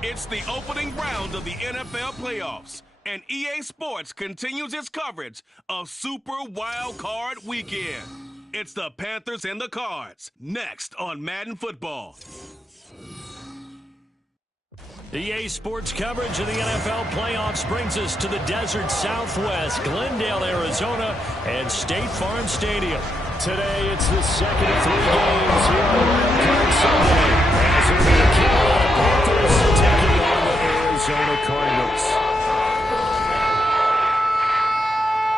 It's the opening round of the NFL playoffs, and EA Sports continues its coverage of Super Wildcard Weekend. It's the Panthers and the Cards, next on Madden Football. EA Sports coverage of the NFL playoffs brings us to the desert Southwest, Glendale, Arizona, and State Farm Stadium. Today, it's the second of 3 games here on Wildcard Sunday. As it's the Carolina Panthers taking on the Arizona Cardinals.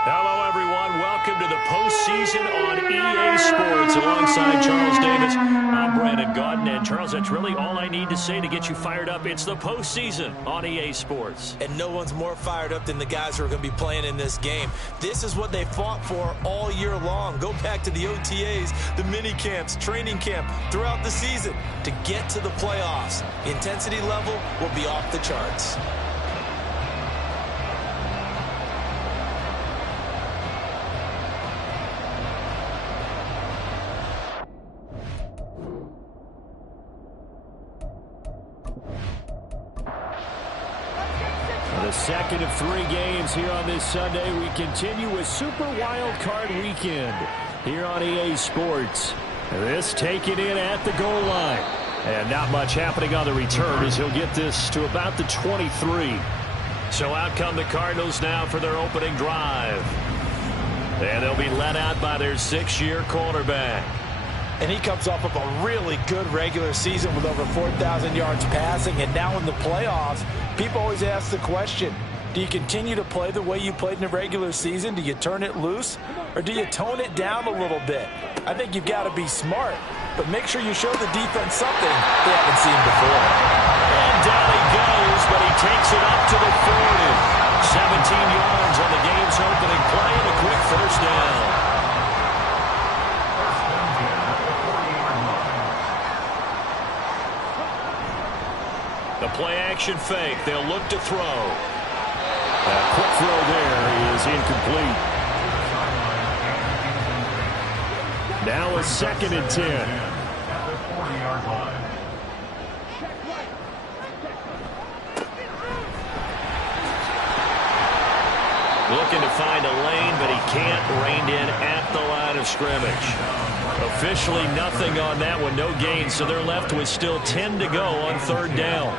Hello, everyone. Welcome to the postseason on EA Sports. Alongside Charles Davis, I'm Brandon Gaudin. And Charles, that's really all I need to say to get you fired up. It's the postseason on EA Sports. And no one's more fired up than the guys who are going to be playing in this game. This is what they fought for all year long. Go back to the OTAs, the mini camps, training camp, throughout the season to get to the playoffs. The intensity level will be off the charts. The second of 3 games here on this Sunday. We continue with Super Wildcard Weekend here on EA Sports. This taken in at the goal line. And not much happening on the return as he'll get this to about the 23. So out come the Cardinals now for their opening drive. And they'll be led out by their 6-year cornerback. And he comes off of a really good regular season with over 4,000 yards passing. And now in the playoffs, people always ask the question, do you continue to play the way you played in the regular season? Do you turn it loose? Or do you tone it down a little bit? I think you've got to be smart, but make sure you show the defense something they haven't seen before. And down he goes, but he takes it up to the 40. 17 yards on the game's opening play and a quick first down. The play-action fake. They'll look to throw. That quick throw there is incomplete. Now a 2nd and 10. Looking to find a lane, but he can't. Reined in at the line of scrimmage. Officially nothing on that one, no gain, so they're left with still 10 to go on 3rd down.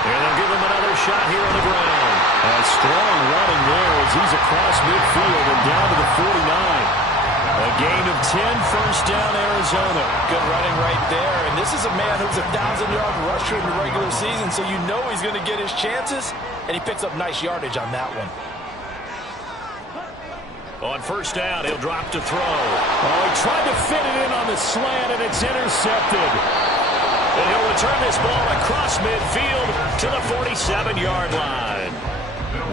And they'll give him another shot here on the ground. A strong running there as he's across midfield and down to the 49. A gain of 10, first down, Arizona. Good running right there, and this is a man who's a 1,000-yard rusher in the regular season, so you know he's going to get his chances, and he picks up nice yardage on that one. On 1st down, he'll drop to throw. Oh, he tried to fit it in on the slant, and it's intercepted. And he'll return this ball across midfield to the 47-yard line.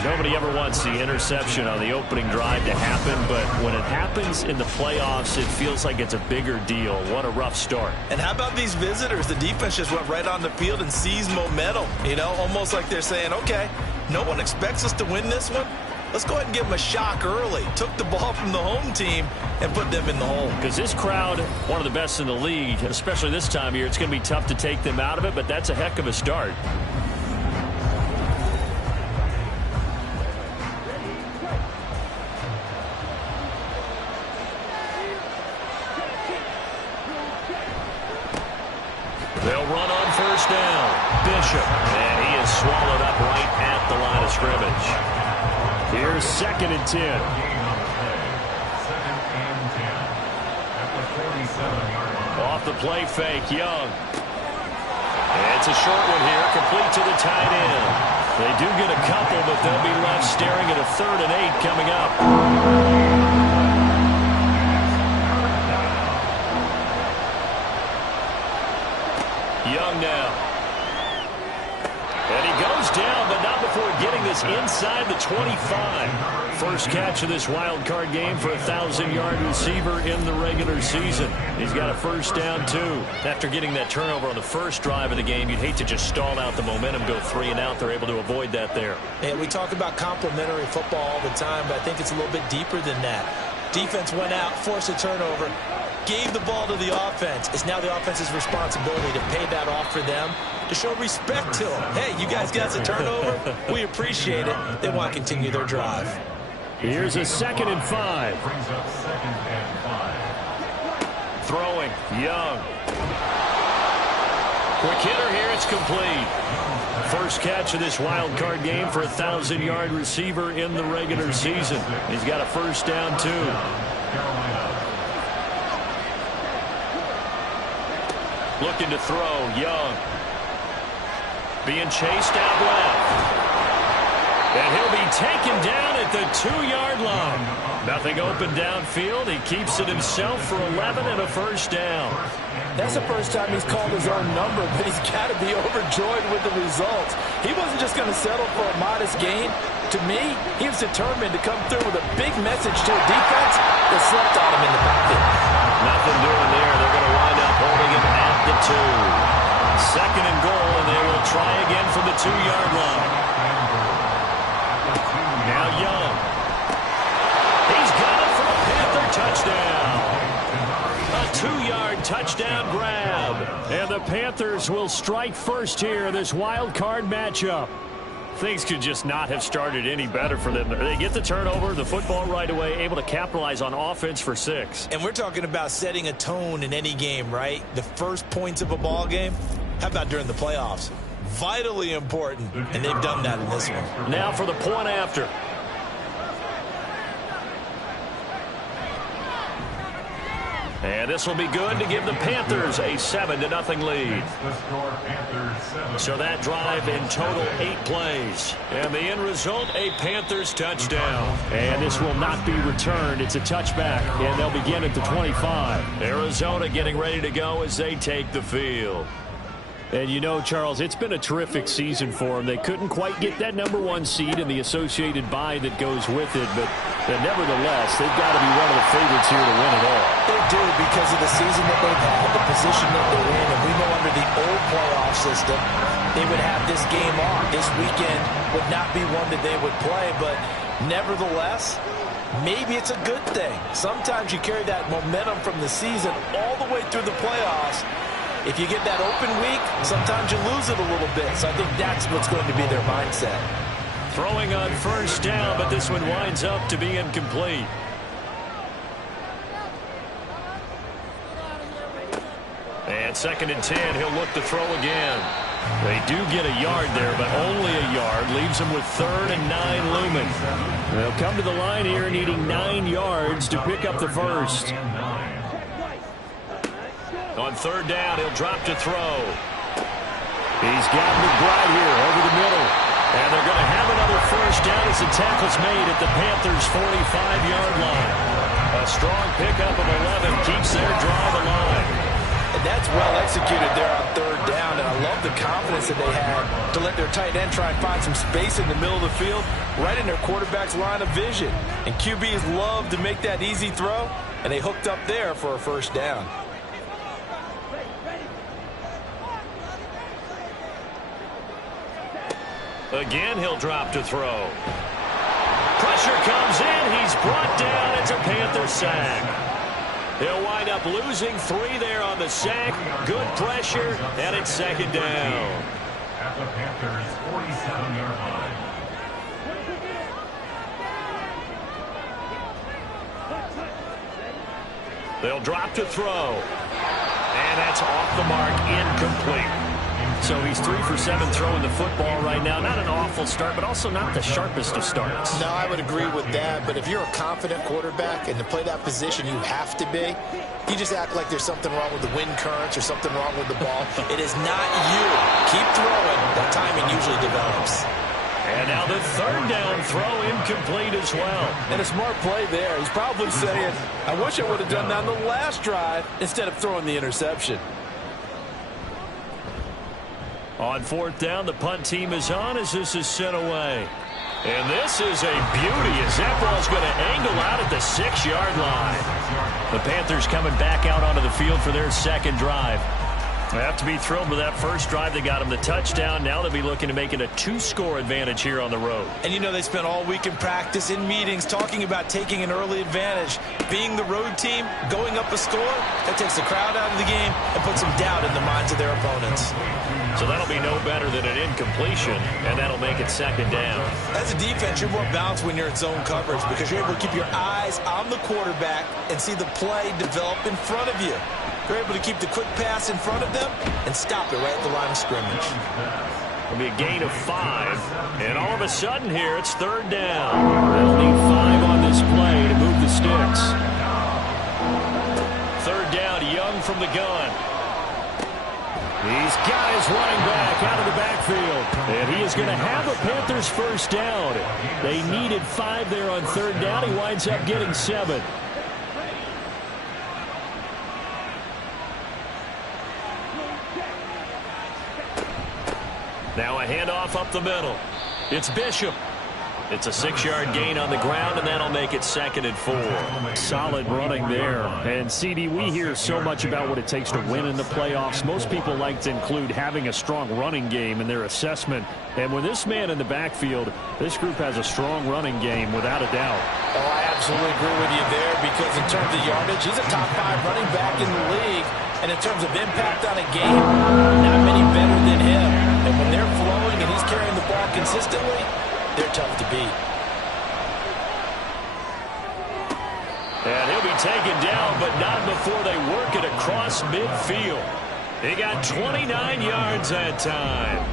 Nobody ever wants the interception on the opening drive to happen, but when it happens in the playoffs, it feels like it's a bigger deal. What a rough start. And how about these visitors? The defense just went right on the field and seized momentum. You know, almost like they're saying, okay, no one expects us to win this one. Let's go ahead and give them a shock early. Took the ball from the home team and put them in the hole. Because this crowd, one of the best in the league, especially this time of year, it's going to be tough to take them out of it, but that's a heck of a start. They'll run on 1st down. Bishop, and he is swallowed up right at the line of scrimmage. Here's 2nd and 10. Off the play fake, Young. It's a short one here, complete to the tight end. They do get a couple, but they'll be left staring at a 3rd and 8 coming up. Young now. And he goes down, but not before getting this inside the 25. First catch of this wild card game for a 1,000-yard receiver in the regular season. He's got a first down, too. After getting that turnover on the first drive of the game, you'd hate to just stall out the momentum, go 3 and out. They're able to avoid that there. And we talk about complementary football all the time, but I think it's a little bit deeper than that. Defense went out, forced a turnover. gave the ball to the offense. It's now the offense's responsibility to pay that off for them, to show respect to them. Hey, you guys got a turnover? We appreciate it. They want to continue their drive. Here's a 2nd and 5. Throwing, Young. Quick hitter here, it's complete. First catch of this wild card game for a 1,000-yard receiver in the regular season. He's got a first down, too. Looking to throw, Young. Being chased out left. And he'll be taken down at the 2-yard line. Nothing open downfield. He keeps it himself for 11 and a first down. That's the first time he's called his own number, but he's got to be overjoyed with the results. He wasn't just going to settle for a modest gain. To me, he was determined to come through with a big message to a defense that slept on him in the pocket. Nothing doing there. They're going to wind up holding him at the 2. 2nd and goal, and they will try again from the 2-yard line. Now Young. He's got it for a Panther touchdown. A 2-yard touchdown grab. And the Panthers will strike first here in this wild card matchup. Things could just not have started any better for them. They get the turnover, the football right away, able to capitalize on offense for 6. And we're talking about setting a tone in any game, right? The first points of a ball game. How about during the playoffs? Vitally important, and they've done that in this one. Now for the point after. And this will be good to give the Panthers a 7-0 lead. So that drive in total 8 plays. And the end result, a Panthers touchdown. And this will not be returned. It's a touchback, and they'll begin at the 25. Arizona getting ready to go as they take the field. And you know, Charles, it's been a terrific season for them. They couldn't quite get that #1 seed and the associated bye that goes with it, but nevertheless, they've got to be one of the favorites here to win it all. They do, because of the season that they've had, the position that they're in, and we know under the old playoff system, they would have this game off. This weekend would not be one that they would play, but nevertheless, maybe it's a good thing. Sometimes you carry that momentum from the season all the way through the playoffs. If you get that open week, sometimes you lose it a little bit. So I think that's what's going to be their mindset. Throwing on first down, but this one winds up to be incomplete. And 2nd and 10, he'll look to throw again. They do get a yard there, but only a yard. Leaves them with 3rd and 9 looming. They'll come to the line here needing 9 yards to pick up the first. On 3rd down, he'll drop to throw. He's got McBride here over the middle. And they're going to have another first down as the tackle's made at the Panthers' 45-yard line. A strong pickup of 11 keeps their drive alive. And that's well executed there on 3rd down. And I love the confidence that they had to let their tight end try and find some space in the middle of the field, right in their quarterback's line of vision. And QBs love to make that easy throw, and they hooked up there for a first down. Again, he'll drop to throw. Pressure comes in. He's brought down. It's a Panther sack. He'll wind up losing 3 there on the sack. Good pressure, and it's 2nd down. At the Panthers' 47-yard line. They'll drop to throw. And that's off the mark, incomplete. So he's 3 for 7 throwing the football right now. Not an awful start, but also not the sharpest of starts. No, I would agree with that. But if you're a confident quarterback and to play that position, you have to be. You just act like there's something wrong with the wind currents or something wrong with the ball. It is not you. Keep throwing. That timing usually develops. And now the 3rd down throw incomplete as well. And a smart play there. He's probably saying, I wish I would have done that on the last drive instead of throwing the interception. On 4th down, the punt team is on as this is sent away. And this is a beauty as that ball's going to angle out at the 6-yard line. The Panthers coming back out onto the field for their 2nd drive. They have to be thrilled with that first drive. They got him the touchdown. Now they'll be looking to make it a 2-score advantage here on the road. And you know they spent all week in practice, in meetings, talking about taking an early advantage. Being the road team, going up a score, that takes the crowd out of the game and puts some doubt in the minds of their opponents. So that'll be no better than an incompletion, and that'll make it second down. As a defense, you're more balanced when you're in zone coverage because you're able to keep your eyes on the quarterback and see the play develop in front of you. You're able to keep the quick pass in front of them and stop it right at the line of scrimmage. It'll be a gain of 5, and all of a sudden here, it's third down. They'll need 5 on this play to move the sticks. Third down, Young from the gun. He's got his running back out of the backfield. And he is going to have a Panthers first down. They needed 5 there on third down. He winds up getting 7. Now a handoff up the middle. It's Bishop. It's a 6-yard gain on the ground, and that'll make it 2nd and 4. Solid running there. And, CD, we hear so much about what it takes to win in the playoffs. Most people like to include having a strong running game in their assessment. And with this man in the backfield, this group has a strong running game without a doubt. Oh, I absolutely agree with you there because in terms of yardage, he's a top 5 running back in the league. And in terms of impact on a game, not many better than him. And when they're flowing and he's carrying the ball consistently, they're tough to beat. And he'll be taken down, but not before they work it across midfield. He got 29 yards that time.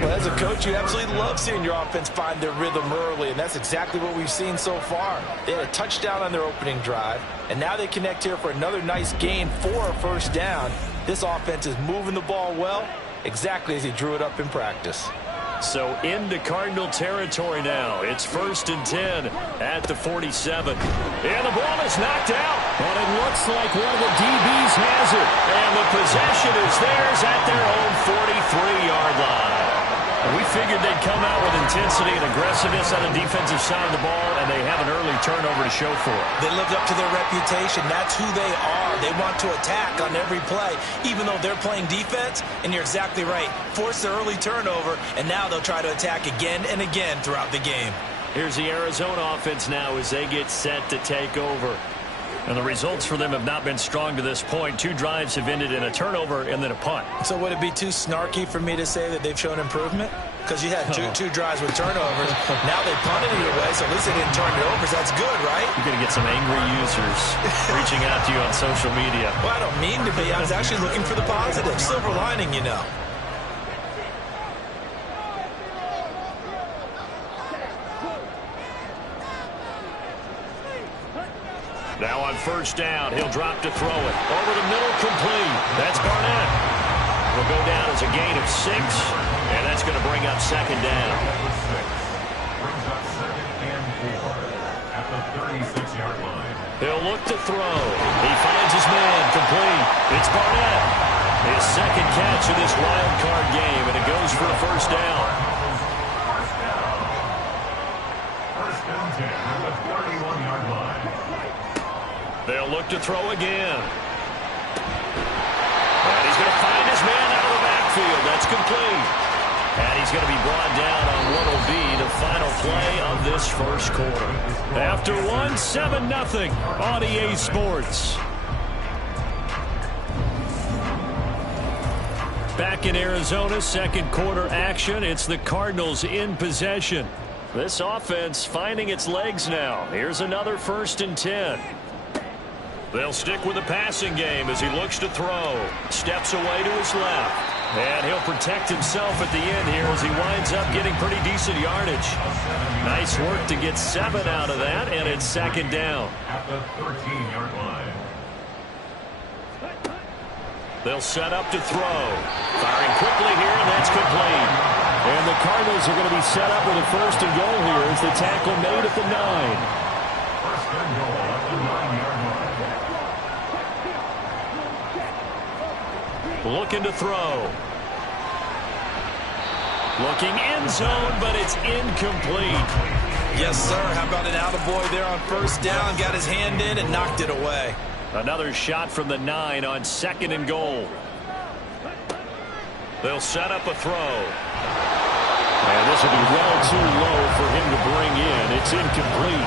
Well, as a coach, you absolutely love seeing your offense find their rhythm early, and that's exactly what we've seen so far. They had a touchdown on their opening drive, and now they connect here for another nice gain for a first down. This offense is moving the ball well, exactly as he drew it up in practice. So into Cardinal territory now. It's 1st and 10 at the 47. And the ball is knocked out. But it looks like one of the DBs has it. And the possession is theirs at their own 43-yard line. We figured they'd come out with intensity and aggressiveness on the defensive side of the ball, and they have an early turnover to show for it. They lived up to their reputation. That's who they are. They want to attack on every play, even though they're playing defense. And you're exactly right. Force the early turnover, and now they'll try to attack again and again throughout the game. Here's the Arizona offense now as they get set to take over. And the results for them have not been strong to this point. 2 drives have ended in a turnover and then a punt. So would it be too snarky for me to say that they've shown improvement? Because you had two drives with turnovers. Now they punted it away, so at least they didn't turn it over. So that's good, right? You're going to get some angry users reaching out to you on social media. Well, I don't mean to be. I was actually looking for the positive. Silver lining, you know. Now on first down, he'll drop to throw it. Over the middle, complete. That's Barnett. Will go down as a gain of 6, and that's going to bring up second down. Brings up 2nd and 4 at the 36-yard line. He'll look to throw. He finds his man, complete. It's Barnett. His second catch of this wild card game, and it goes for a first down. First and 10 at the 31-yard line. They'll look to throw again. And he's going to find his man out of the backfield. That's complete. And he's going to be brought down on what will be the final play of this first quarter. After 7-0 on EA Sports. Back in Arizona, second quarter action. It's the Cardinals in possession. This offense finding its legs now. Here's another 1st and 10. They'll stick with the passing game as he looks to throw. Steps away to his left. And he'll protect himself at the end here as he winds up getting pretty decent yardage. Nice work to get 7 out of that, and it's second down. At the 13-yard line. They'll set up to throw. Firing quickly here, and that's complete. And the Cardinals are going to be set up with a 1st and goal here as the tackle made at the 9. First and goal at the 9-yard line. Looking to throw. Looking end zone, but it's incomplete. Yes, sir. How about an attaboy there on first down? Got his hand in and knocked it away. Another shot from the 9 on 2nd and goal. They'll set up a throw. And this will be well too low for him to bring in. It's incomplete.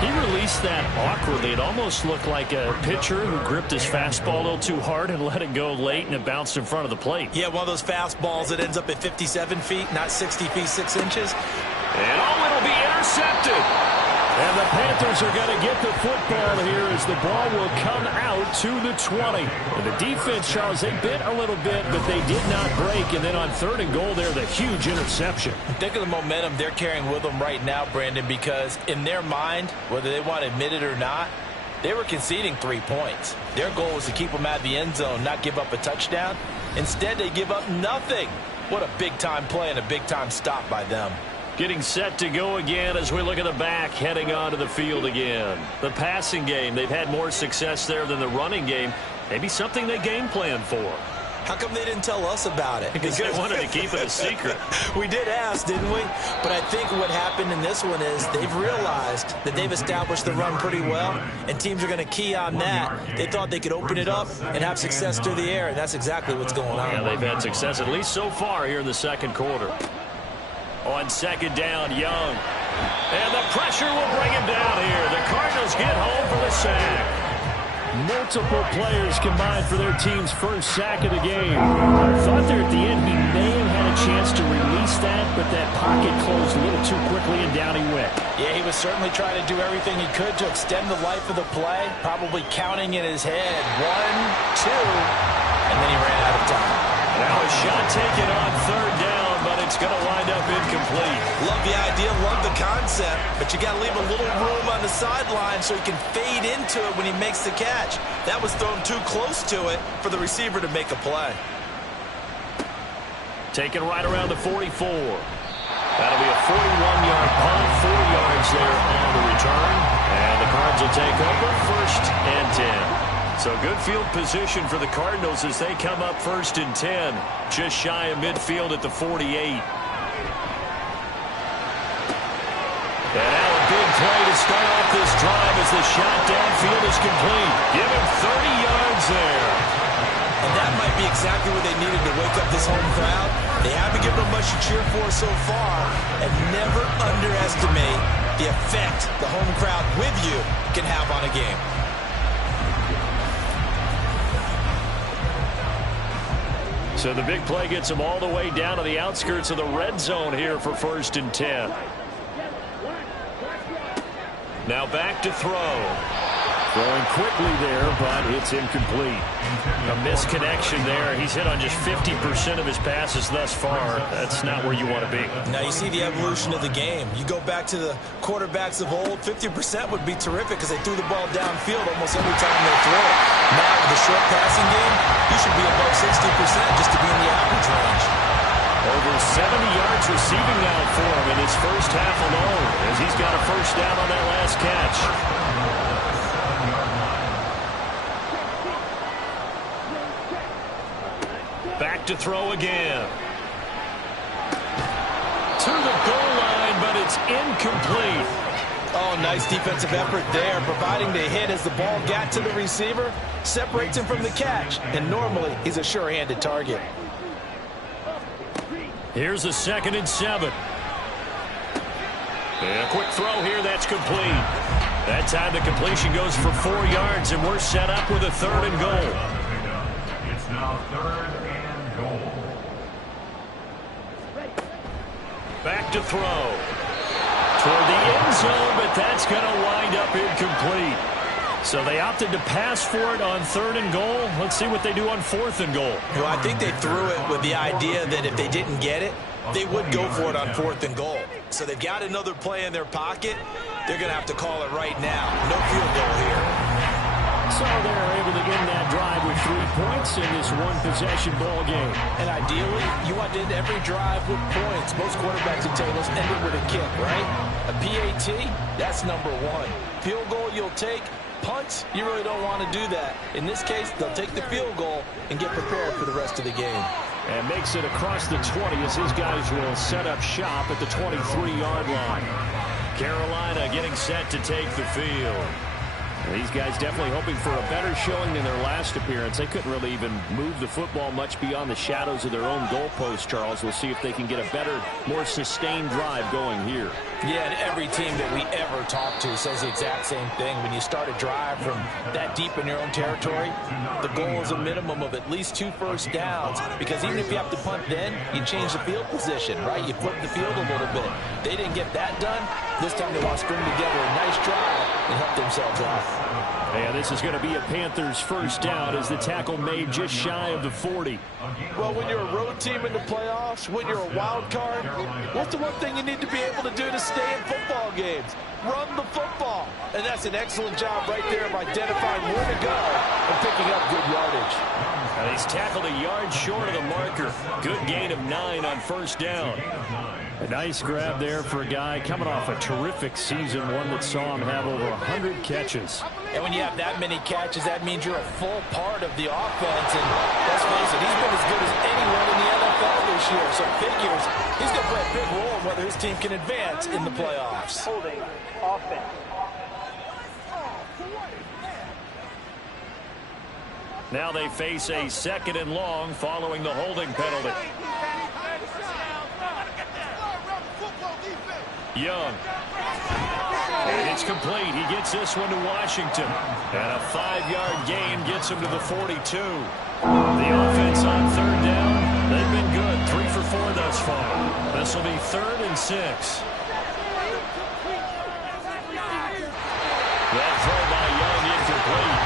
He released that awkwardly. It almost looked like a pitcher who gripped his fastball a little too hard and let it go late, and it bounced in front of the plate. Yeah, one of those fastballs that ends up at 57 feet, not 60 feet, 6 inches. And it'll be intercepted. And the Panthers are going to get the football here as the ball will come out to the 20. And the defense, Charles, they bit a little bit, but they did not break. And then on 3rd and goal there, the huge interception. Think of the momentum they're carrying with them right now, Brandon, because in their mind, whether they want to admit it or not, they were conceding 3 points. Their goal was to keep them out of the end zone, not give up a touchdown. Instead, they give up nothing. What a big-time play and a big-time stop by them. Getting set to go again as we look at the back, heading onto the field again. The passing game, they've had more success there than the running game. Maybe something they game plan for. How come they didn't tell us about it? Because they wanted to keep it a secret. We did ask, didn't we? But I think what happened in this one is they've realized that they've established the run pretty well, and teams are going to key on that. They thought they could open it up and have success through the air, and that's exactly what's going on. Yeah, they've had success at least so far here in the 2nd quarter. On 2nd down, Young. And the pressure will bring him down here. The Cardinals get home for the sack. Multiple players combined for their team's first sack of the game. I thought there at the end he may have had a chance to release that, but that pocket closed a little too quickly and down he went. Yeah, he was certainly trying to do everything he could to extend the life of the play, probably counting in his head 1, 2, and then he ran out of time. Now a shot taken on 3rd down, but it's going to wind up incomplete. Love the idea, love the concept, but you got to leave a little room on the sideline so he can fade into it when he makes the catch. That was thrown too close to it for the receiver to make a play. Taken right around the 44. That'll be a 41-yard punt, 4 yards there on the return. And the Cards will take over 1st and 10. So good field position for the Cardinals as they come up 1st and 10. Just shy of midfield at the 48. And now a big play to start off this drive as the shot downfield is complete. Give him 30 yards there. And that might be exactly what they needed to wake up this home crowd. They haven't given them much to cheer for so far. And never underestimate the effect the home crowd with you can have on a game. So the big play gets them all the way down to the outskirts of the red zone here for 1st and 10. Now back to throw. Throwing quickly there, but it's incomplete. A misconnection there. He's hit on just 50% of his passes thus far. That's not where you want to be. Now you see the evolution of the game. You go back to the quarterbacks of old, 50% would be terrific because they threw the ball downfield almost every time they throw it. Now with the short passing game, you should be above 60% just to be in the average range. Over 70 yards receiving now for him in his first half alone as he's got a 1st down on that last catch. Back to throw again. To the goal line, but it's incomplete. Oh, nice defensive effort there, providing the hit as the ball got to the receiver, separates him from the catch, and normally he's a sure-handed target. Here's a 2nd and 7. And a quick throw here, that's complete. That time the completion goes for 4 yards, and we're set up with a 3rd and goal. It's now 3rd and goal. Back to throw. Toward the end zone, but that's going to wind up incomplete. So they opted to pass for it on 3rd and goal. Let's see what they do on 4th and goal. Well, I think they threw it with the idea that if they didn't get it, they would go for it on 4th and goal. So they've got another play in their pocket. They're going to have to call it right now. No field goal here. So they're able to end that drive with 3 points in this one-possession ball game. And ideally, you want to end every drive with points. Most quarterbacks and tables end it with a kick, right? A PAT, that's number 1. Field goal you'll take. Punts, you really don't want to do that. In this case, they'll take the field goal and get prepared for the rest of the game. And makes it across the 20 as his guys will set up shop at the 23-yard line. Carolina getting set to take the field. These guys definitely hoping for a better showing than their last appearance. They couldn't really even move the football much beyond the shadows of their own goalpost, Charles. We'll see if they can get a better, more sustained drive going here. Yeah, and every team that we ever talk to says the exact same thing. When you start a drive from that deep in your own territory, the goal is a minimum of at least 2 first downs, because even if you have to punt then, you change the field position, right? You flip the field a little bit. They didn't get that done. This time they want to string together a nice drive and help themselves out. And this is going to be a Panthers first down as the tackle made just shy of the 40. Well, when you're a road team in the playoffs, when you're a wild card, what's the one thing you need to be able to do to stay in football games? Run the football. And that's an excellent job right there of identifying where to go and picking up good yardage. And he's tackled a yard short of the marker. Good gain of 9 on first down. A nice grab there for a guy coming off a terrific season, one that saw him have over 100 catches. And when you have that many catches, that means you're a full part of the offense. And let's face it, he's been as good as anyone in the NFL this year. So figures he's going to play a big role in whether his team can advance in the playoffs. Holding offense. Now they face a 2nd and long following the holding penalty. Young. And it's complete. He gets this one to Washington. And a 5-yard gain gets him to the 42. The offense on 3rd down, they've been good. 3 for 4 thus far. This will be 3rd and 6. That throw by Young incomplete.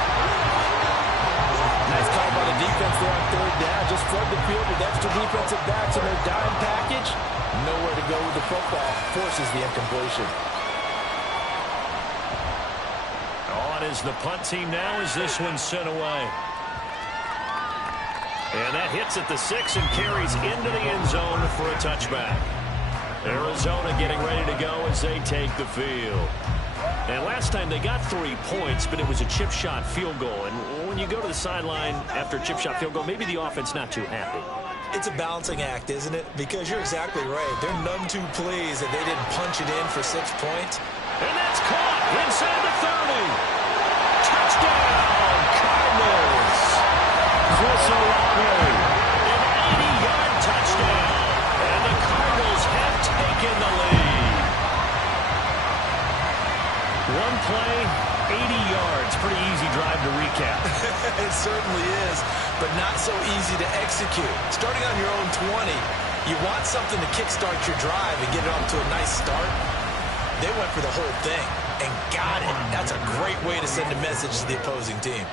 Nice call by the defense there on 3rd down. Just flood the field with extra defensive backs in their dime package. Nowhere to go with the football. Forces the incompletion. On is the punt team now as this one's sent away. And that hits at the 6 and carries into the end zone for a touchback. Arizona getting ready to go as they take the field. And last time they got 3 points, but it was a chip shot field goal. And when you go to the sideline after a chip shot field goal, maybe the offense not too happy. It's a balancing act, isn't it? Because you're exactly right. They're none too pleased that they didn't punch it in for 6 points. And that's caught inside the 30. Touchdown, Cardinals. Chris Olave, an 80-yard touchdown. And the Cardinals have taken the lead. One play, 80 yards. Pretty easy drive to recap. It certainly is, but not so easy to execute. Starting on your own 20, you want something to kickstart your drive and get it off to a nice start. They went for the whole thing and got it. That's a great way to send a message to the opposing team.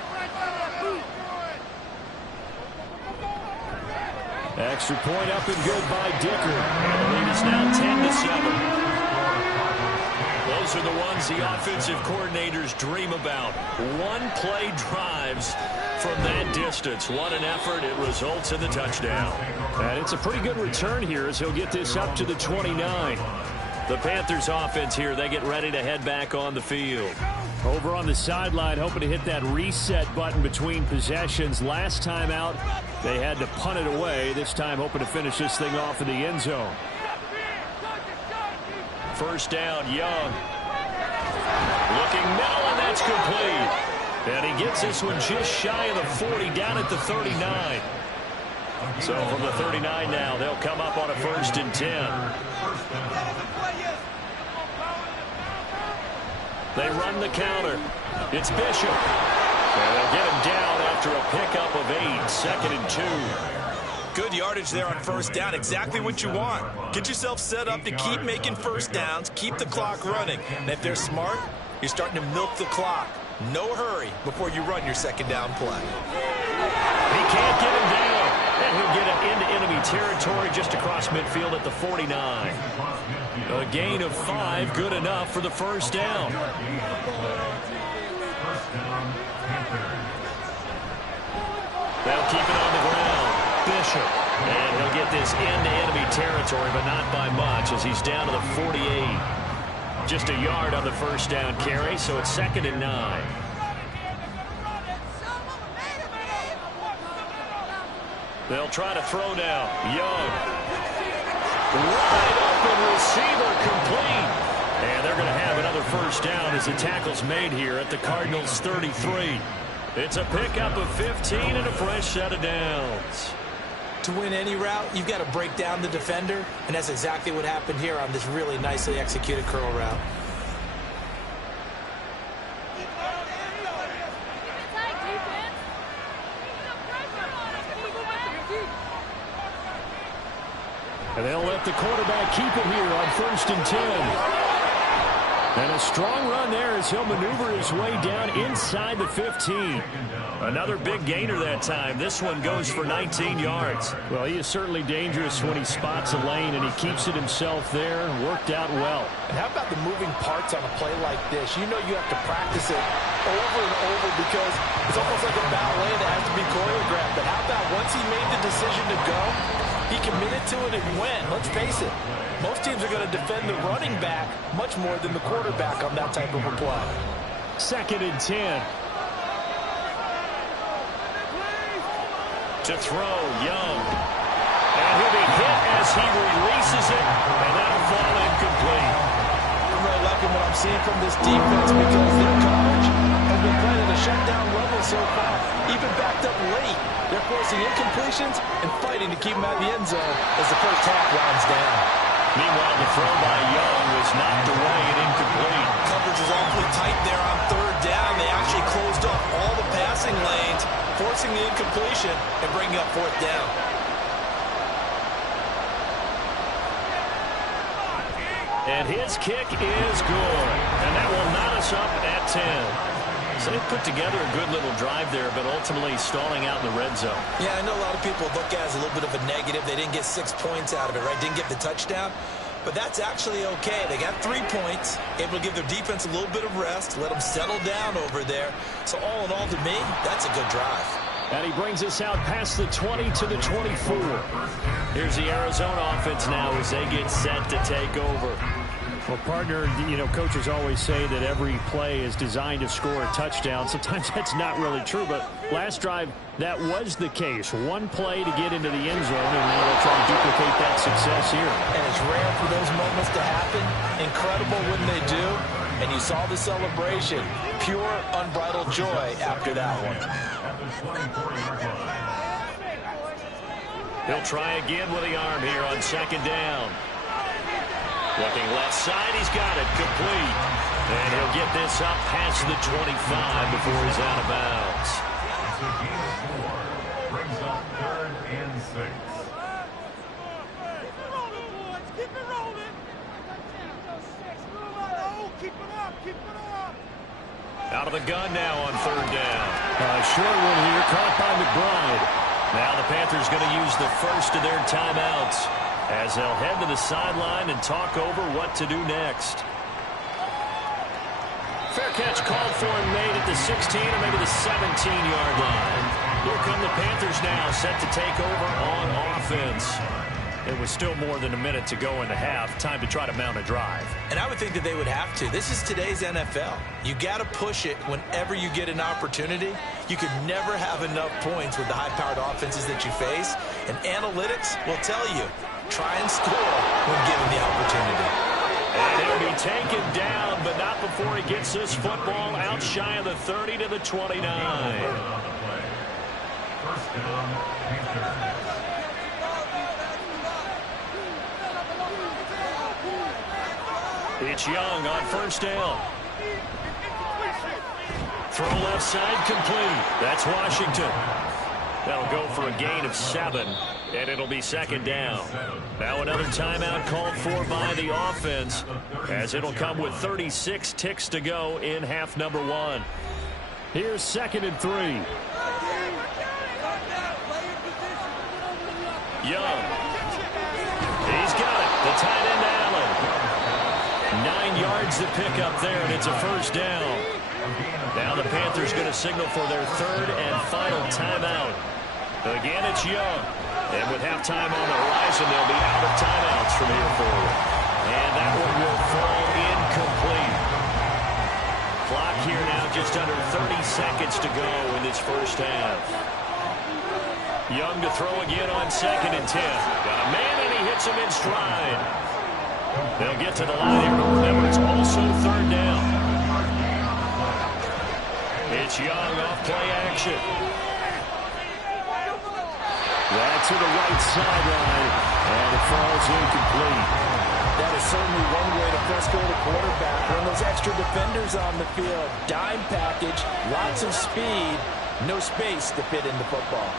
Extra point up and good by Dicker. And the lead is now 10-7. Those are the ones the offensive coordinators dream about. One-play drives from that distance. What an effort. It results in the touchdown. And it's a pretty good return here as he'll get this up to the 29. The Panthers offense here, they get ready to head back on the field. Over on the sideline, hoping to hit that reset button between possessions. Last time out, they had to punt it away. This time, hoping to finish this thing off in the end zone. First down, Young. Looking middle, and that's complete. And he gets this one just shy of the 40, down at the 39. So from the 39 now, they'll come up on a 1st and 10. They run the counter. It's Bishop. And they'll get him down after a pickup of 8, 2nd and 2. Good yardage there on first down. Exactly what you want. Get yourself set up to keep making first downs, keep the clock running. And if they're smart, you're starting to milk the clock. No hurry before you run your second down play. He can't get him down. And he'll get him into enemy territory just across midfield at the 49. A gain of 5, good enough for the first down. They'll keep it on the ground. Bishop. And he'll get this into enemy territory, but not by much as he's down to the 48. Just a yard on the first down carry, so it's 2nd and 9. They'll try to throw now. Young. Wide open receiver complete. And they're going to have another another first down as the tackle's made here at the Cardinals' 33. It's a pickup of 15 and a fresh set of downs. To win any route, you've got to break down the defender, and that's exactly what happened here on this really nicely executed curl route. And they'll let the quarterback keep it here on 1st and 10. And a strong run there as he'll maneuver his way down inside the 15. Another big gainer that time. This one goes for 19 yards. Well, he is certainly dangerous when he spots a lane, and he keeps it himself there. Worked out well. And how about the moving parts on a play like this? You know you have to practice it over and over because it's almost like a ballet that has to be choreographed. But how about once he made the decision to go, he committed to it and went. Let's face it, most teams are going to defend the running back much more than the quarterback on that type of a play. 2nd and 10. To throw, Young. And he'll be hit as he releases it, and that'll fall incomplete. I'm really liking what I'm seeing from this defense because their coverage has been playing at a shutdown level so far. Even backed up late, they're forcing incompletions and fighting to keep them out of the end zone as the first half winds down. Meanwhile, the throw by Young was knocked away and incomplete. Coverage was awfully tight there on 3rd down. They actually closed off all the passing lanes, forcing the incompletion and bringing up 4th down. And his kick is good. And that will knot us up at 10. So they put together a good little drive there, but ultimately stalling out in the red zone. Yeah, I know a lot of people look at it as a little bit of a negative. They didn't get 6 points out of it, right? Didn't get the touchdown. But that's actually okay. They got 3 points, able to give their defense a little bit of rest, let them settle down over there. So all in all, to me, that's a good drive. And he brings us out past the 20 to the 24. Here's the Arizona offense now as they get set to take over. Well, partner, you know, coaches always say that every play is designed to score a touchdown. Sometimes that's not really true, but last drive, that was the case. One play to get into the end zone, and now they'll try to duplicate that success here. And it's rare for those moments to happen. Incredible when they do. And you saw the celebration. Pure, unbridled joy after that one. He'll try again with the arm here on 2nd down. Looking left side, he's got it complete. And he'll get this up past the 25 before he's out of bounds. Brings up 3rd and 6. Keep it rolling. Keep it up. Keep it up. Out of the gun now on 3rd down. Short one here, caught by McBride. Now the Panthers going to use the first of their timeouts as they'll head to the sideline and talk over what to do next. Fair catch called for and made at the 16 or maybe the 17-yard line. Here come the Panthers now, set to take over on offense. It was still more than a minute to go in the half. Time to try to mount a drive. And I would think that they would have to. This is today's NFL. You got to push it whenever you get an opportunity. You could never have enough points with the high-powered offenses that you face. And analytics will tell you, try and score when given the opportunity. And he'll be taken down, but not before he gets this football out shy of the 30 to the 29. First down, Panthers. It's Young on 1st down. Throw left side complete. That's Washington. That'll go for a gain of 7, and it'll be 2nd down. Now another timeout called for by the offense, as it'll come with 36 ticks to go in half number 1. Here's 2nd and 3. Young. He's got it. The tight end Allen. 9 yards to pick up there, and it's a first down. Now the Panthers going to signal for their 3rd and final timeout. Again, it's Young. And with halftime on the horizon, they'll be out of timeouts from here forward. And that one will fall incomplete. Clock here now just under 30 seconds to go in this first half. Young to throw again on 2nd and 10. Got a man, and he hits him in stride. They'll get to the line here. Remember, it's also third down. It's Young off play action. Right to the right sideline, and it falls incomplete. That is certainly one way to frustrate a quarterback. When those extra defenders on the field, dime package, lots of speed, no space to fit in the football.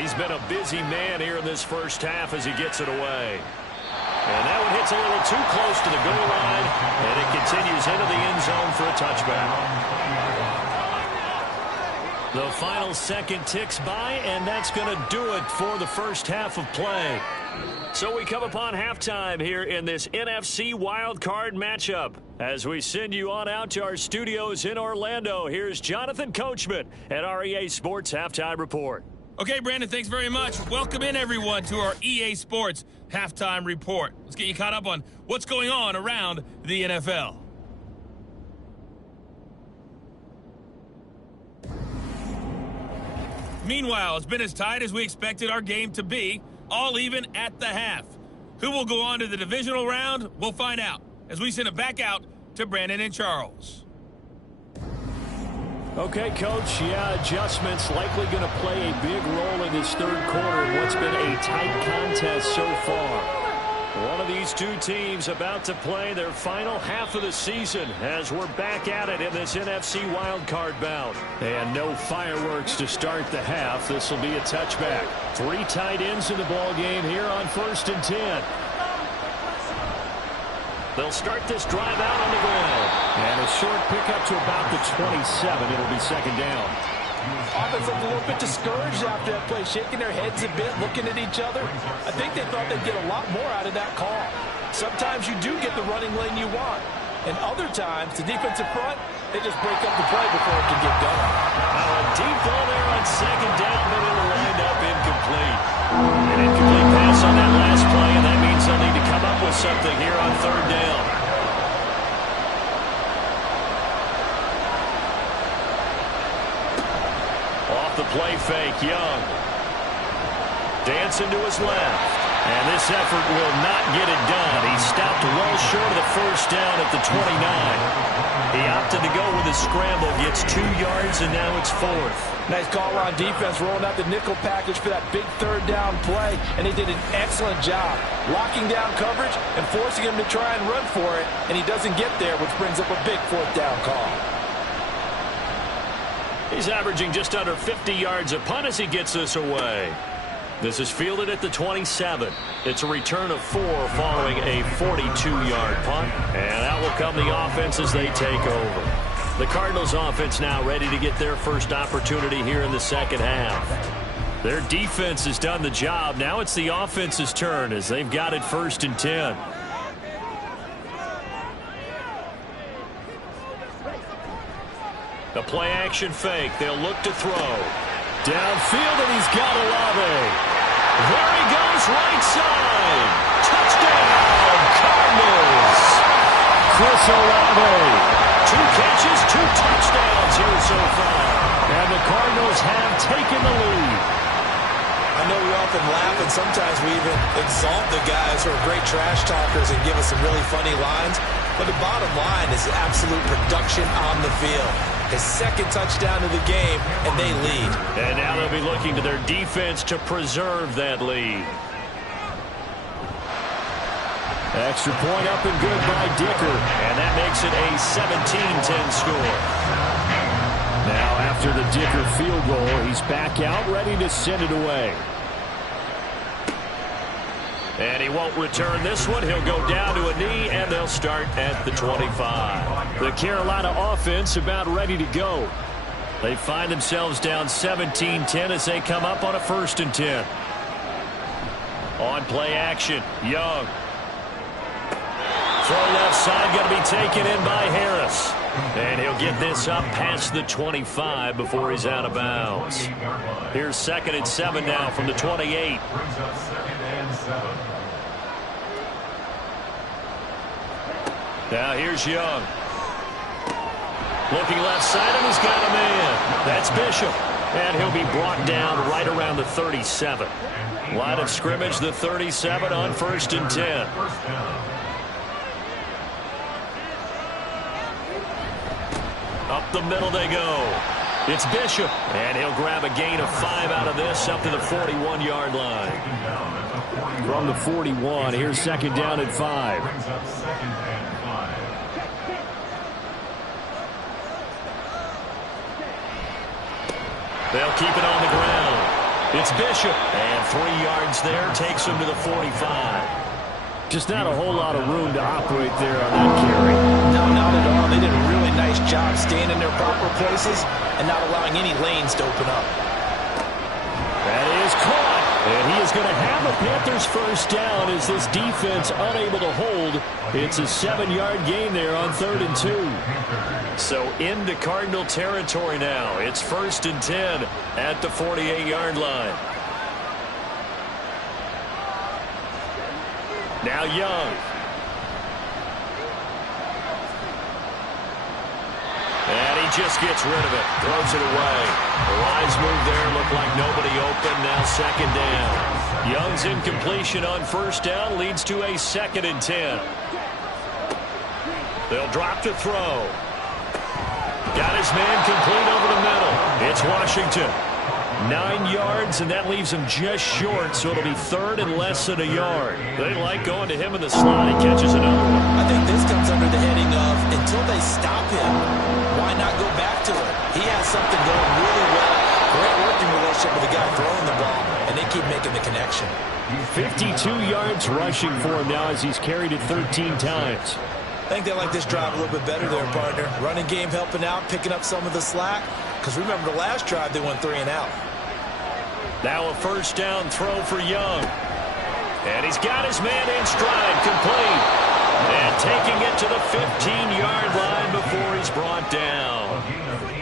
He's been a busy man here in this first half as he gets it away. And that one hits a little too close to the goal line, and it continues into the end zone for a touchback. The final second ticks by, and that's going to do it for the first half of play. So we come upon halftime here in this NFC Wildcard matchup. As we send you on out to our studios in Orlando, here's Jonathan Coachman at our EA Sports Halftime Report. Okay, Brandon, thanks very much. Welcome in, everyone, to our EA Sports Halftime Report. Let's get you caught up on what's going on around the NFL. Meanwhile, it's been as tight as we expected our game to be, all even at the half. Who will go on to the divisional round? We'll find out as we send it back out to Brandon and Charles. Okay, Coach, adjustments likely going to play a big role in this third quarter in what's been a tight contest so far. One of these two teams about to play their final half of the season as we're back at it in this NFC wildcard bout. And no fireworks to start the half. This will be a touchback. 3 tight ends in the ball game here on 1st and 10. They'll start this drive out on the ground. And a short pickup to about the 27. It'll be second down. Offense looked a little bit discouraged after that play, shaking their heads a bit, looking at each other. I think they thought they'd get a lot more out of that call. Sometimes you do get the running lane you want. And other times, the defensive front, they just break up the play before it can get going. A deep ball there on second down, but it'll wind up incomplete. An incomplete pass on that last play, and that means they'll need to come up with something here on third down. The play fake, Young. Dancing to his left. And this effort will not get it done. He stopped well short of the first down at the 29. He opted to go with a scramble, gets 2 yards, and now it's 4th. Nice call on defense, rolling out the nickel package for that big third down play, and they did an excellent job locking down coverage and forcing him to try and run for it, and he doesn't get there, which brings up a big 4th down call. He's averaging just under 50 yards a punt as he gets this away. This is fielded at the 27. It's a return of 4 following a 42-yard punt. And out will come the offense as they take over. The Cardinals offense now ready to get their first opportunity here in the second half. Their defense has done the job. Now it's the offense's turn as they've got it 1st and 10. The play-action fake. They'll look to throw. Downfield, and he's got Olave. There he goes, right side. Touchdown, Cardinals. Chris Olave. 2 catches, 2 touchdowns here so far. And the Cardinals have taken the lead. I know we often laugh, and sometimes we even exalt the guys who are great trash talkers and give us some really funny lines. But the bottom line is absolute production on the field. His 2nd touchdown of the game, and they lead. And now they'll be looking to their defense to preserve that lead. Extra point up and good by Dicker. And that makes it a 17-10 score. Now after the Dicker field goal, he's back out ready to send it away. And he won't return this one. He'll go down to a knee, and they'll start at the 25. The Carolina offense about ready to go. They find themselves down 17-10 as they come up on a 1st and 10. On play action, Young. Throw left side, going to be taken in by Harris. And he'll get this up past the 25 before he's out of bounds. Here's 2nd and 7 now from the 28. Now here's Young. Looking left side, and he's got a man. That's Bishop. And he'll be brought down right around the 37. Line of scrimmage, the 37 on 1st and 10. Up the middle they go. It's Bishop. And he'll grab a gain of 5 out of this up to the 41-yard line. From the 41, here's 2nd down at 5. They'll keep it on the ground. It's Bishop. And 3 yards there takes him to the 45. Just not a whole lot of room to operate there on that carry. No, not at all. They did a really nice job staying in their proper places and not allowing any lanes to open up. That is caught. And he is going to have a Panthers first down as this defense unable to hold. It's a 7-yard gain there on 3rd and 2. So into Cardinal territory now. It's 1st and 10 at the 48-yard line. Now Young. And he just gets rid of it. Throws it away. The wise move there. Looked like nobody open. Now 2nd down. Young's incompletion on 1st down leads to a 2nd and 10. They'll drop to throw. Got his man complete over the middle. It's Washington. 9 yards, and that leaves him just short, so it'll be 3rd and less than a yard. They like going to him in the slot. He catches another one. I think this comes under the heading of, until they stop him, why not go back to it? He has something going really well. Great working relationship with the guy throwing the ball, and they keep making the connection. 52 yards rushing for him now as he's carried it 13 times. I think they like this drive a little bit better there, partner. Running game helping out, picking up some of the slack. Because remember the last drive, they went 3 and out. Now a 1st down throw for Young. And he's got his man in stride, complete. And taking it to the 15-yard line before he's brought down.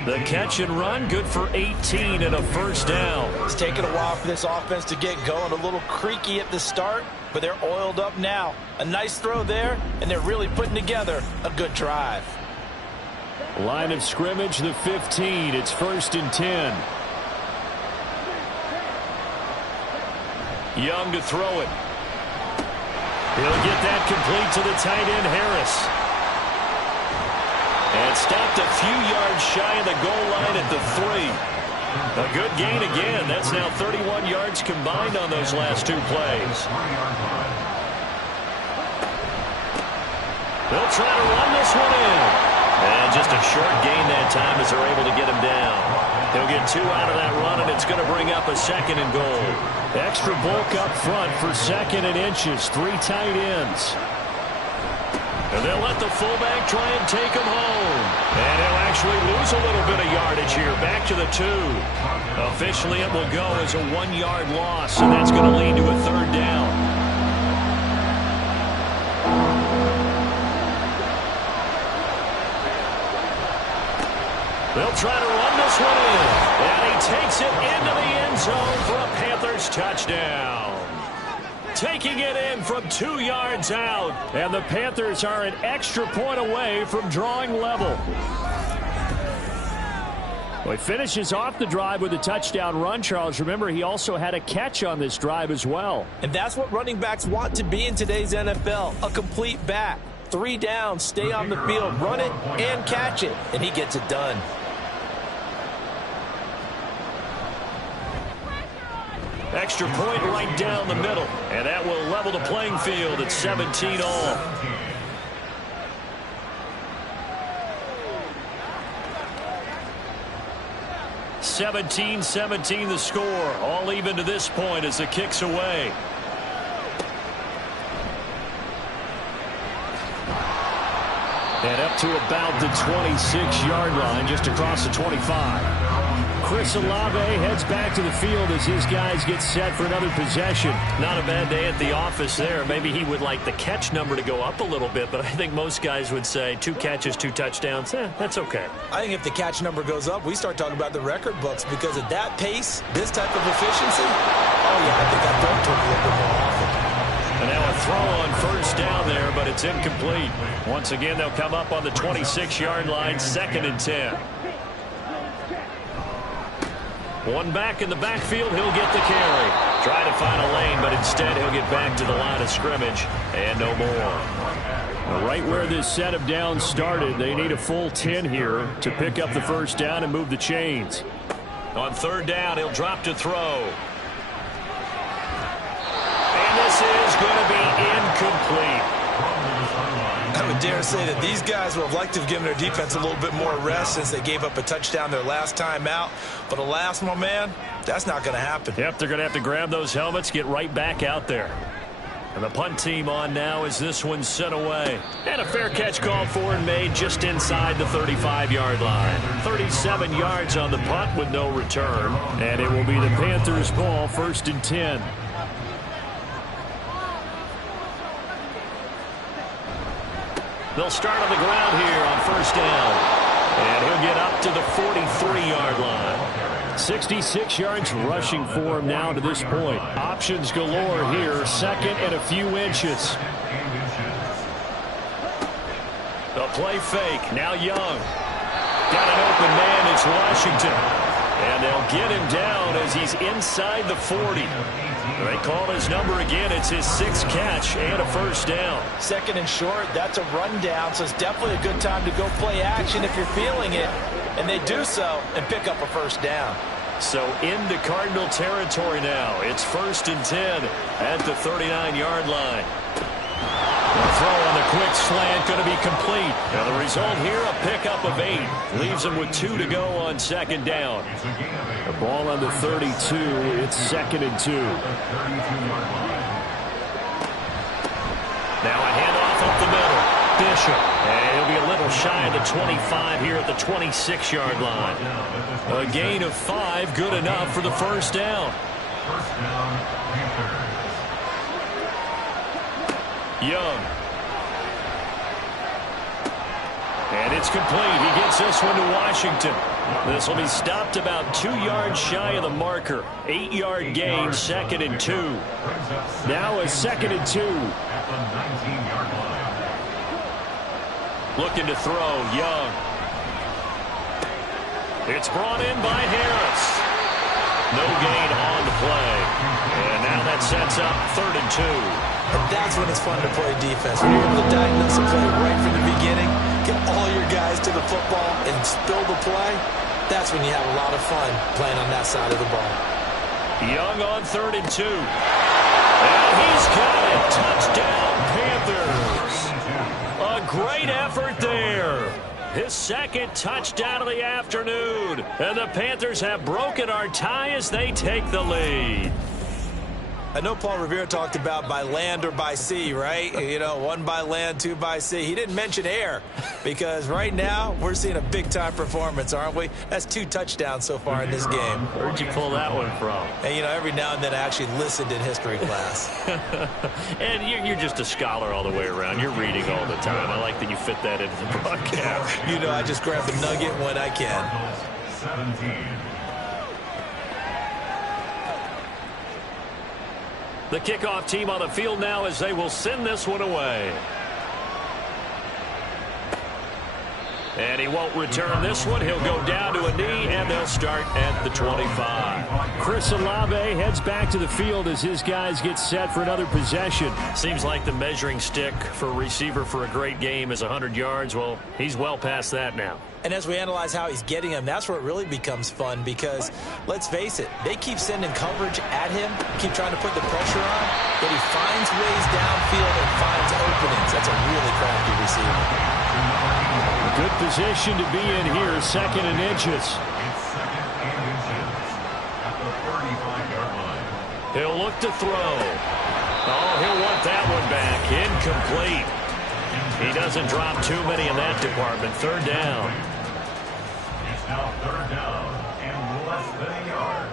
The catch and run, good for 18 and a 1st down. It's taken a while for this offense to get going. A little creaky at the start, but they're oiled up now. A nice throw there, and they're really putting together a good drive. Line of scrimmage, the 15. It's 1st and 10. Young to throw it. He'll get that complete to the tight end, Harris. And stopped a few yards shy of the goal line at the 3. A good gain again. That's now 31 yards combined on those last 2 plays. They'll try to run this one in. And just a short gain that time as they're able to get him down. He'll get 2 out of that run, and it's going to bring up a 2nd and goal. Extra bulk up front for 2nd and inches. 3 tight ends. And they'll let the fullback try and take him home. And he'll actually lose a little bit of yardage here. Back to the 2. Officially, it will go as a 1-yard loss, and that's going to lead to a 3rd down. They'll try to run this one in. And he takes it into the end zone for a Panthers touchdown. Taking it in from 2 yards out. And the Panthers are an extra point away from drawing level. Well, he finishes off the drive with a touchdown run, Charles. Remember, he also had a catch on this drive as well. And that's what running backs want to be in today's NFL, a complete back. 3 down, stay on the field, run it, and catch it. And he gets it done. Extra point right down the middle. And that will level the playing field at 17 all. (17-17) the score. All even to this point as the kick's away. And up to about the 26-yard line, just across the 25. Chris Olave heads back to the field as his guys get set for another possession. Not a bad day at the office there. Maybe he would like the catch number to go up a little bit, but I think most guys would say 2 catches, 2 touchdowns. That's okay. I think if the catch number goes up, we start talking about the record books because at that pace, this type of efficiency, oh yeah, I think I'd throw it to him a little bit more often. And now a throw on 1st down there, but it's incomplete. Once again, they'll come up on the 26-yard line, 2nd and 10. One back in the backfield, he'll get the carry. Try to find a lane, but instead he'll get back to the line of scrimmage and no more. Right where this set of downs started, they need a full 10 here to pick up the first down and move the chains. On third down, he'll drop to throw. And this is going to be incomplete. I would dare say that these guys would have liked to have given their defense a little bit more rest since they gave up a touchdown their last time out. But alas, my man, that's not going to happen. Yep, they're going to have to grab those helmets, get right back out there. And the punt team on now as this one's sent away. And a fair catch called for and made just inside the 35-yard line. 37 yards on the punt with no return. And it will be the Panthers' ball, 1st and 10. They'll start on the ground here on first down. And he'll get up to the 43-yard line. 66 yards rushing for him now to this point. Options galore here. Second and a few inches. The play fake. Now Young. Got an open man. It's Washington. And they'll get him down as he's inside the 40. They call his number again. It's his 6th catch and a first down. Second and short, that's a rundown, so it's definitely a good time to go play action if you're feeling it. And they do so and pick up a first down. So into Cardinal territory now. It's 1st and 10 at the 39-yard line. The throw on the quick slant going to be complete. Now the result here, a pickup of 8. Leaves them with 2 to go on second down. The ball on the 32. It's 2nd and 2. Now a handoff up the middle. Bishop. And he'll be a little shy of the 25 here at the 26-yard line. A gain of 5, good enough for the first down. First down, Panthers. Young. And it's complete. He gets this one to Washington. This will be stopped about 2 yards shy of the marker. 8-yard gain, 2nd and 2. Now a 2nd and 2. At the 19-yard line. Looking to throw, Young. It's brought in by Harris. No gain on the play. And now that sets up 3rd and 2. And that's when it's fun to play defense. When you're able to diagnose a play right from the beginning, get all your guys to the football and spill the play, that's when you have a lot of fun playing on that side of the ball. Young on 3rd and 2. And he's got it. Touchdown, Panthers. A great effort there. His 2nd touchdown of the afternoon. And the Panthers have broken our tie as they take the lead. I know Paul Revere talked about by land or by sea, right? You know, 1 by land, 2 by sea. He didn't mention air because right now we're seeing a big-time performance, aren't we? That's 2 touchdowns so far in this game. Where'd you pull that one from? And, you know, every now and then I actually listened in history class. And you're just a scholar all the way around. You're reading all the time. I like that you fit that into the broadcast. You know, I just grab the nugget when I can. 17. The kickoff team on the field now as they will send this one away. And he won't return this one. He'll go down to a knee, and they'll start at the 25. Chris Olave heads back to the field as his guys get set for another possession. Seems like the measuring stick for a receiver for a great game is 100 yards. Well, he's well past that now. And as we analyze how he's getting him, that's where it really becomes fun because, let's face it, they keep sending coverage at him, keep trying to put the pressure on, but he finds ways downfield and finds openings. That's a really crafty receiver. Good position to be in here, 2nd and inches. It's 2nd and inches at the 35-yard line. He'll look to throw. Oh, he'll want that one back. Incomplete. He doesn't drop too many in that department. 3rd down. It's now 3rd down and less than a yard.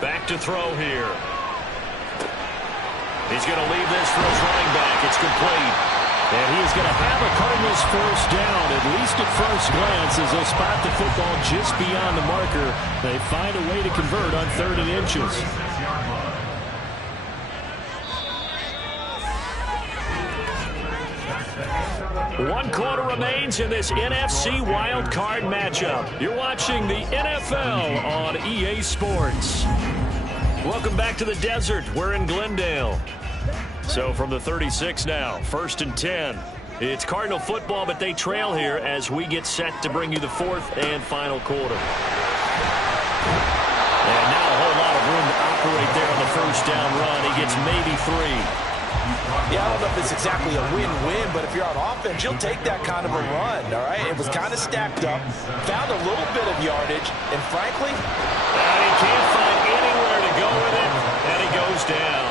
Back to throw here. He's going to leave this for his running back. It's complete. And he's going to have a Cardinals first down, at least at first glance, as they'll spot the football just beyond the marker. They find a way to convert on 3rd and inches. 36-yard line. That's the end of the One quarter remains in this NFC Wildcard matchup. You're watching the NFL on EA Sports. Welcome back to the desert. We're in Glendale. So from the 36 now, 1st and 10. It's Cardinal football, but they trail here as we get set to bring you the 4th and final quarter. And now a whole lot of room to operate there on the first down run. He gets maybe 3. Yeah, I don't know if it's exactly a win-win, but if you're on offense, you'll take that kind of a run, all right? It was kind of stacked up, found a little bit of yardage, and frankly... And he can't find anywhere to go with it, and he goes down.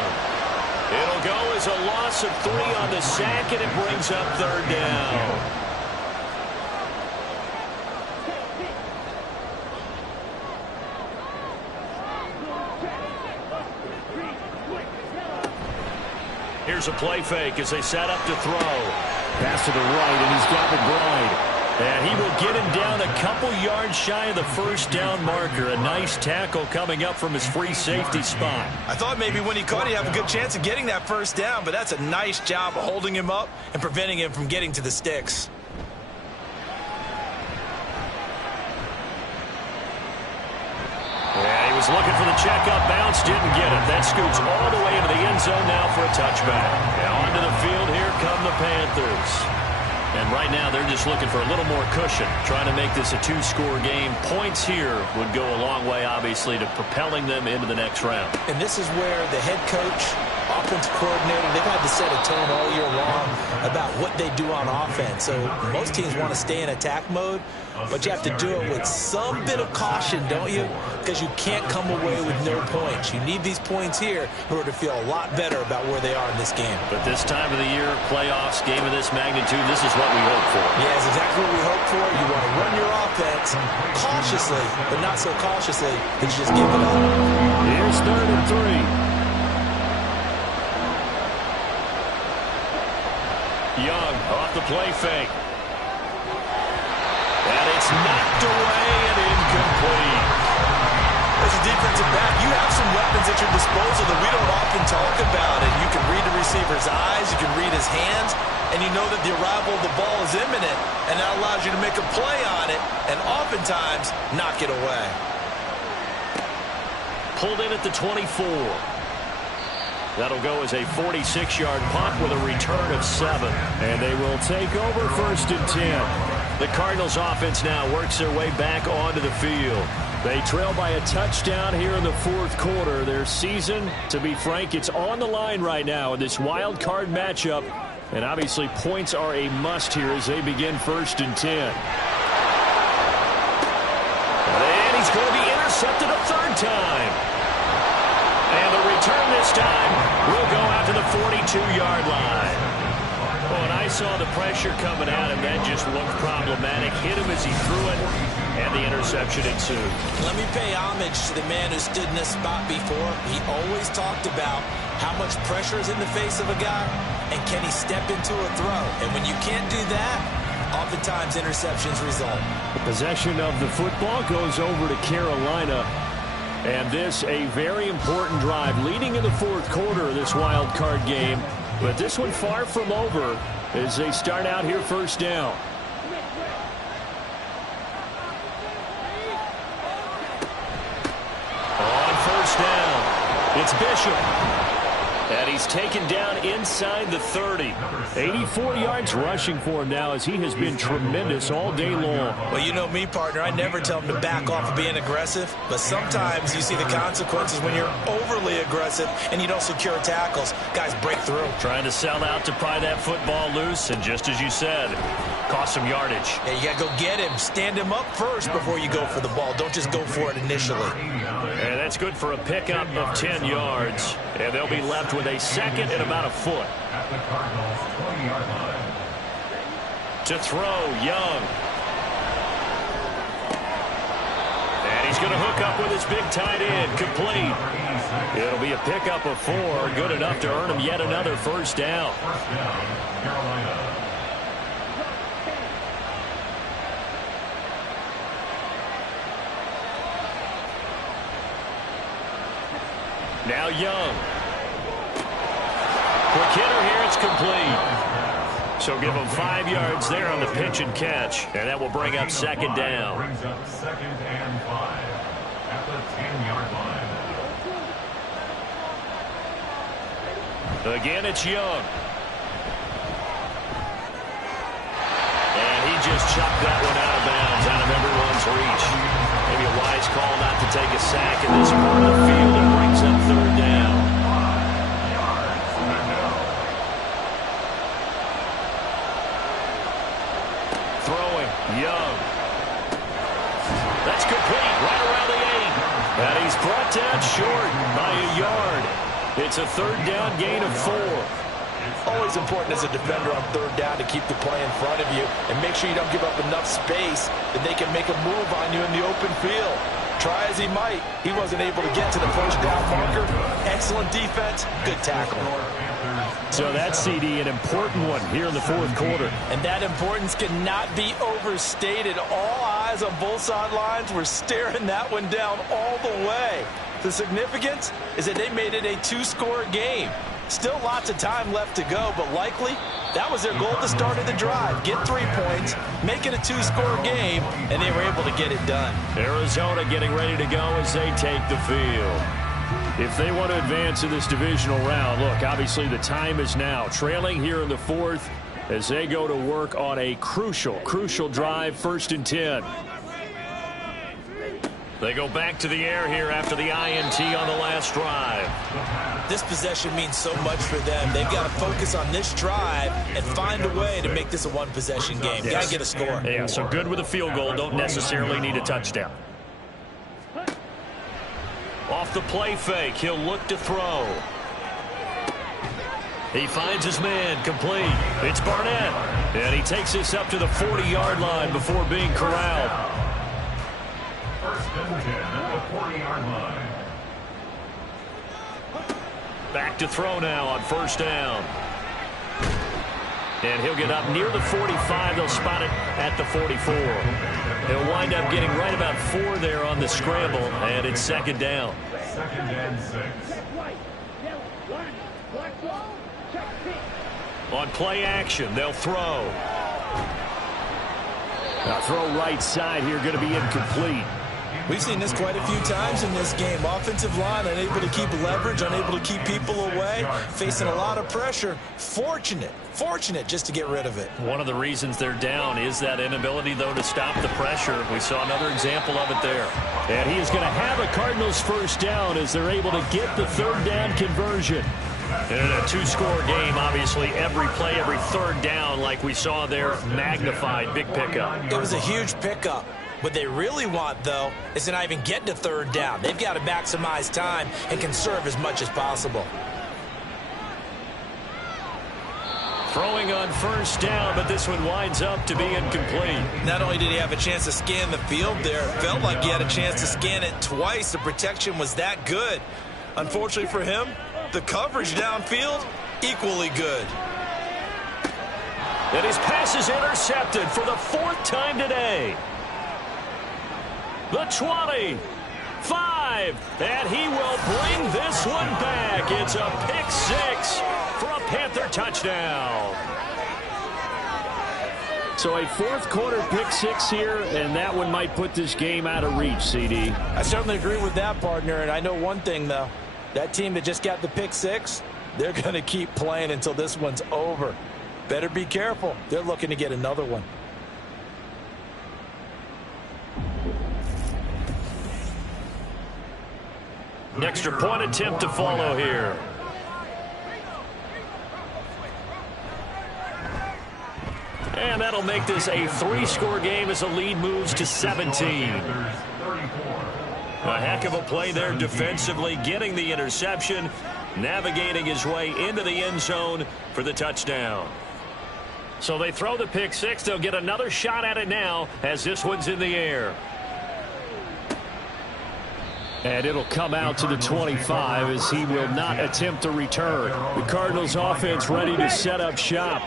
It'll go as a loss of 3 on the sack, and it brings up 3rd down. Here's a play fake as they set up to throw. Pass to the right, and he's got McBride. And he will get him down a couple yards shy of the first down marker. A nice tackle coming up from his free safety spot. I thought maybe when he caught, he'd have a good chance of getting that first down, but that's a nice job of holding him up and preventing him from getting to the sticks. Yeah, he was looking for the checkup bounce, didn't get it. That scoots all the way into the end zone now for a touchback. Now onto the field, here come the Panthers. And right now they're just looking for a little more cushion, trying to make this a 2-score game. Points here would go a long way, obviously, to propelling them into the next round. And this is where the head coach, offensive coordinator, they've had to set a tone all year long about what they do on offense. So most teams want to stay in attack mode, but you have to do it with some bit of caution, don't you? Because you can't come away with no points. You need these points here in order to feel a lot better about where they are in this game. But this time of the year, playoffs, game of this magnitude, this is what we hope for. Yeah, it's exactly what we hope for. You want to run your offense cautiously, but not so cautiously that you just give it up. Here's 3rd and 3. Young off the play fake. And it's knocked away and incomplete. As a defensive back, you have some weapons at your disposal that we don't often talk about. And you can read the receiver's eyes, you can read his hands, and you know that the arrival of the ball is imminent, and that allows you to make a play on it and oftentimes knock it away. Pulled in at the 24. That'll go as a 46-yard punt with a return of 7. And they will take over 1st and 10. The Cardinals offense now works their way back onto the field. They trail by a touchdown here in the 4th quarter. Their season, to be frank, it's on the line right now in this wild card matchup. And obviously points are a must here as they begin 1st and 10. And he's going to be intercepted a 3rd time. And the return this time will go out to the 42-yard line. Oh, and I saw the pressure coming at him. That just looked problematic. Hit him as he threw it, and the interception ensued. Let me pay homage to the man who stood in this spot before. He always talked about how much pressure is in the face of a guy, and can he step into a throw? And when you can't do that, oftentimes interceptions result. The possession of the football goes over to Carolina. And this a very important drive leading in the 4th quarter of this wild card game. But this one far from over as they start out here 1st down. On 1st down, it's Bishop. And he's taken down inside the 30. 84 yards rushing for him now as he has been tremendous all day long. Well, you know me, partner. I never tell him to back off of being aggressive. But sometimes you see the consequences when you're overly aggressive and you don't secure tackles. Guys break through. Trying to sell out to pry that football loose. And just as you said, cost some yardage. Yeah, you got to go get him. Stand him up first before you go for the ball. Don't just go for it initially. And that's good for a pickup of 10 yards. And they'll be left with a 2nd and about a foot. At the Cardinals' 20-yard line. To throw, Young. And he's going to hook up with his big tight end, complete. It'll be a pickup of 4, good enough to earn him yet another 1st down. First down, Carolina. Now Young. Quick hitter here, it's complete. So give him 5 yards there on the pitch and catch, and that will bring up second down. Brings up 2nd and 5 at the 10-yard line. Again, it's Young. And he just chopped that one out of bounds, out of everyone's reach. Maybe a wise call not to take a sack in this part of the field, and brings up third down. Throwing, Young. That's complete, right around the 8. And he's brought down short by a yard. It's a third down gain of 4. Always important as a defender on third down to keep the play in front of you and make sure you don't give up enough space that they can make a move on you in the open field. Try as he might, he wasn't able to get to the first down marker. Excellent defense, good tackle. So that's, CD, an important one here in the fourth quarter. And that importance cannot be overstated. All eyes on both sidelines were staring that one down all the way. The significance is that they made it a 2-score game. Still lots of time left to go, but likely that was their goal at the start of the drive. Get 3 points, make it a 2-score game, and they were able to get it done. Arizona getting ready to go as they take the field. If they want to advance in this divisional round, look, obviously the time is now. Trailing here in the fourth as they go to work on a crucial drive, 1st and 10. They go back to the air here after the INT on the last drive. This possession means so much for them. They've got to focus on this drive and find a way to make this a one-possession game. Yes. Got to get a score. Yeah, so good with a field goal. Don't necessarily need a touchdown. Off the play fake, he'll look to throw. He finds his man, complete. It's Barnett. And he takes this up to the 40-yard line before being corralled. 1st and 10 at the 40-yard line. Back to throw now on 1st down. And he'll get up near the 45. They'll spot it at the 44. He'll wind up getting right about 4 there on the scramble, and it's 2nd down. 2nd and 6. On play action, they'll throw. Now throw right side here, going to be incomplete. We've seen this quite a few times in this game. Offensive line unable to keep leverage, unable to keep people away, facing a lot of pressure. Fortunate just to get rid of it. One of the reasons they're down is that inability, though, to stop the pressure. We saw another example of it there. And he is going to have a Cardinals 1st down as they're able to get the 3rd down conversion. And in a 2-score game, obviously, every play, every 3rd down, like we saw there, magnified, big pickup. It was a huge pickup. What they really want, though, is to not even get to 3rd down. They've got to maximize time and conserve as much as possible. Throwing on 1st down, but this one winds up to be incomplete. Not only did he have a chance to scan the field there, it felt like he had a chance to scan it twice. The protection was that good. Unfortunately for him, the coverage downfield, equally good. And his pass is intercepted for the 4th time today. The 20, 5, and he will bring this one back. It's a pick 6 for a Panther touchdown. So a 4th quarter pick 6 here, and that one might put this game out of reach, CD. I certainly agree with that, partner, and I know one thing, though. That team that just got the pick 6, they're going to keep playing until this one's over. Better be careful. They're looking to get another one. An extra point attempt to follow here. And that'll make this a 3-score game as the lead moves to 17. A heck of a play there defensively, getting the interception, navigating his way into the end zone for the touchdown. So they throw the pick 6. They'll get another shot at it now as this one's in the air. And it'll come out to the 25 as he will not attempt to return. The Cardinals offense ready to set up shop.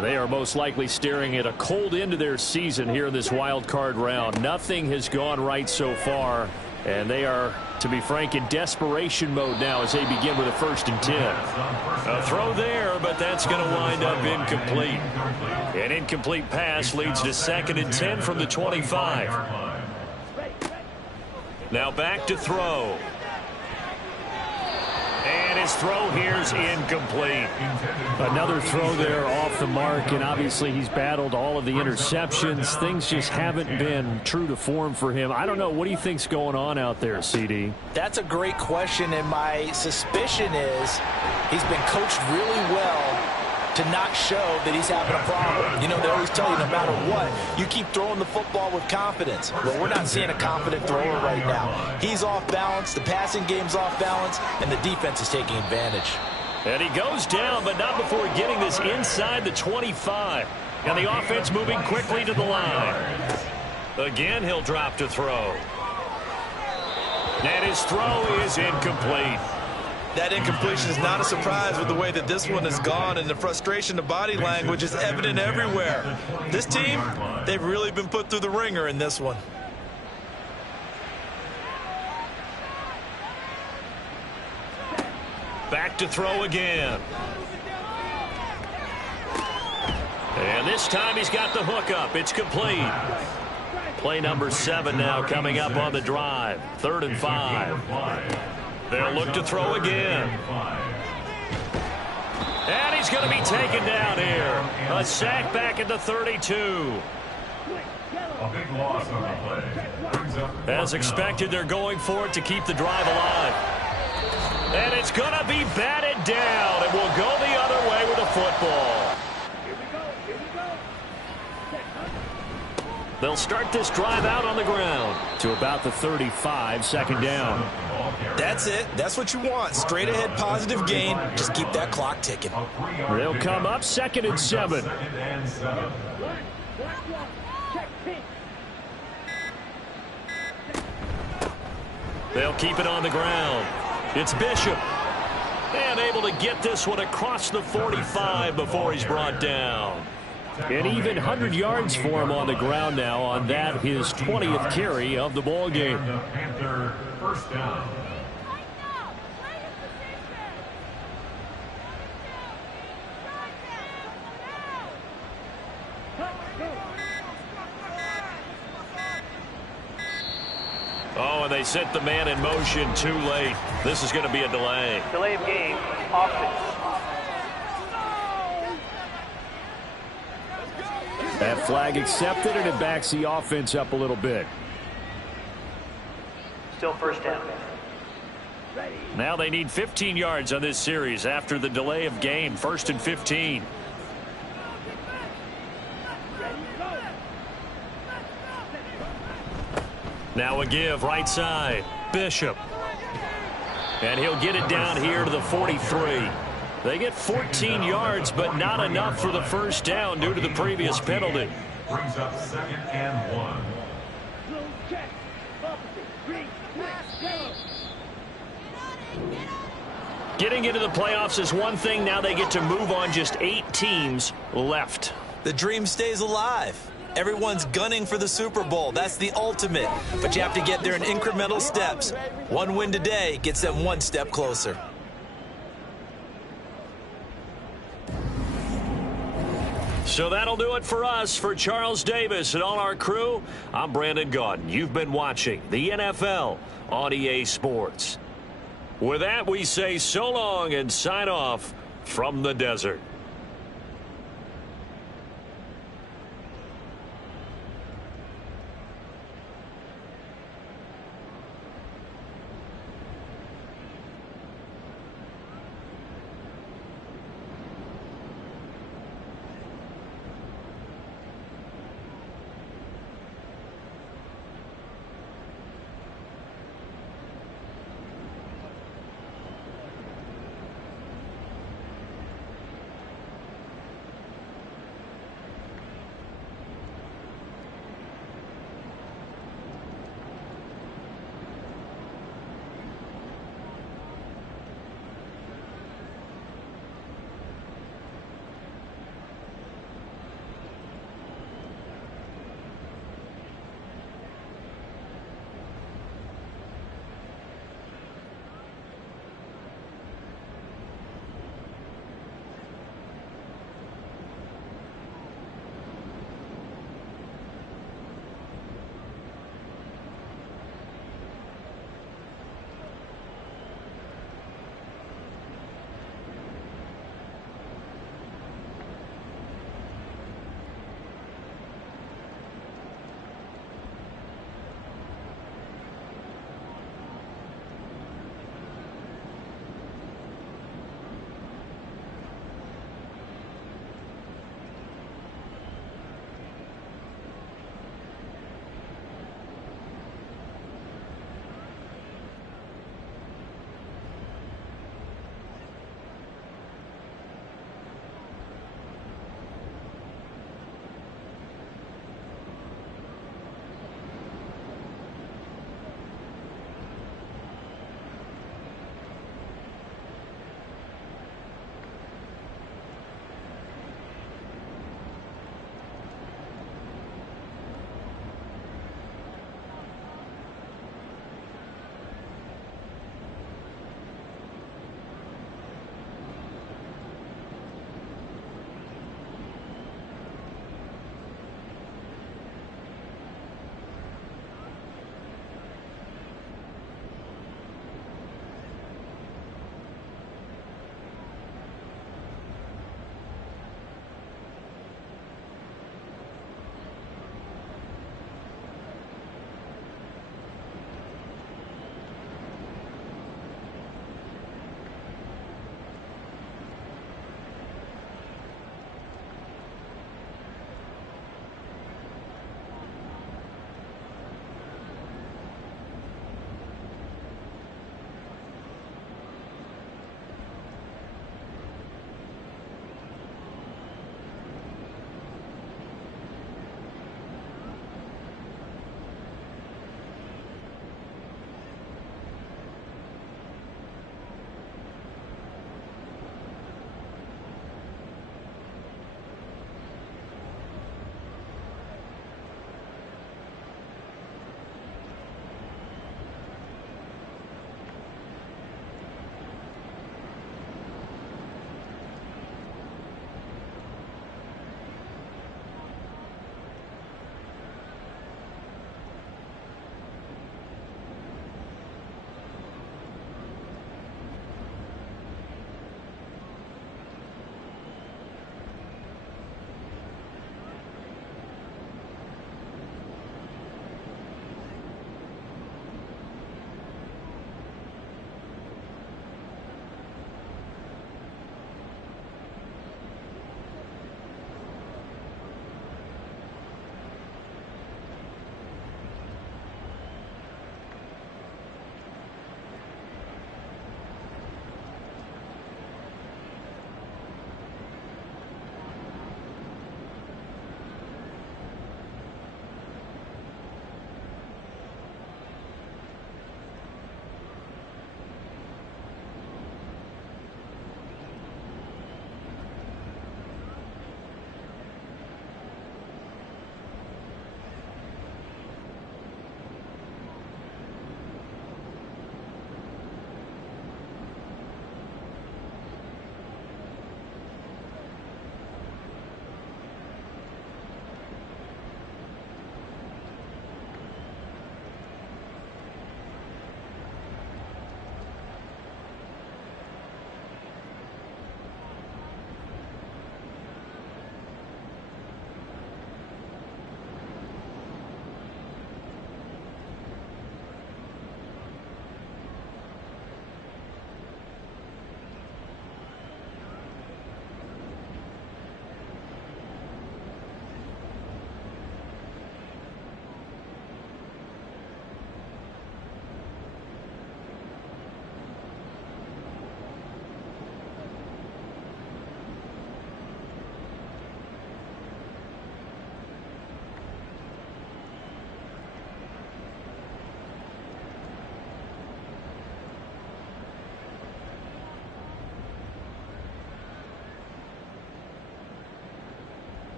They are most likely staring at a cold end to their season here in this wild card round. Nothing has gone right so far And they are, to be frank, in desperation mode now as they begin with a 1st and 10. A throw there, but that's going to wind up incomplete. An incomplete pass leads to 2nd and 10 from the 25. Now back to throw. And his throw here is incomplete. Another throw there off the mark, and obviously he's battled all of the interceptions. Things just haven't been true to form for him. I don't know. What do you think's going on out there, CD? That's a great question, and my suspicion is he's been coached really well to not show that he's having a problem. You know, they always tell you no matter what, you keep throwing the football with confidence. Well, we're not seeing a confident thrower right now. He's off balance, the passing game's off balance, and the defense is taking advantage. And he goes down, but not before getting this inside the 25. And the offense moving quickly to the line. Again, he'll drop to throw. And his throw is incomplete. That incompletion is not a surprise with the way that this one has gone, and the frustration, the body language is evident everywhere. This team, they've really been put through the ringer in this one. Back to throw again. And this time he's got the hook up. It's complete. Play number 7 now coming up on the drive. 3rd and 5. They'll look to throw again. And he's going to be taken down here. A sack back at the 32. A big loss on the play. As expected, they're going for it to keep the drive alive. And it's going to be batted down. It will go the other way with the football. They'll start this drive out on the ground to about the 35, 2nd down. That's it. That's what you want. Straight ahead positive gain. Just keep that clock ticking. They'll come up 2nd and 7. They'll keep it on the ground. It's Bishop. And able to get this one across the 45 before he's brought down. An even 100 yards for him on the ground now on that, his 20th carry of the ball game. Panther 1st down. Oh, and they set the man in motion too late. This is going to be a delay. Delay of game, offense. That flag accepted, and it backs the offense up a little bit. Still 1st down. Now they need 15 yards on this series after the delay of game. 1st and 15. Now a give right side. Bishop. And he'll get it down here to the 43. They get 14 yards, but not enough for the 1st down due to the previous penalty. Brings up 2nd and 1. Getting into the playoffs is one thing. Now they get to move on. Just 8 teams left. The dream stays alive. Everyone's gunning for the Super Bowl. That's the ultimate. But you have to get there in incremental steps. One win today gets them one step closer. So that'll do it for us. For Charles Davis and all our crew, I'm Brandon Gaudin. You've been watching the NFL on EA Sports. With that, we say so long and sign off from the desert.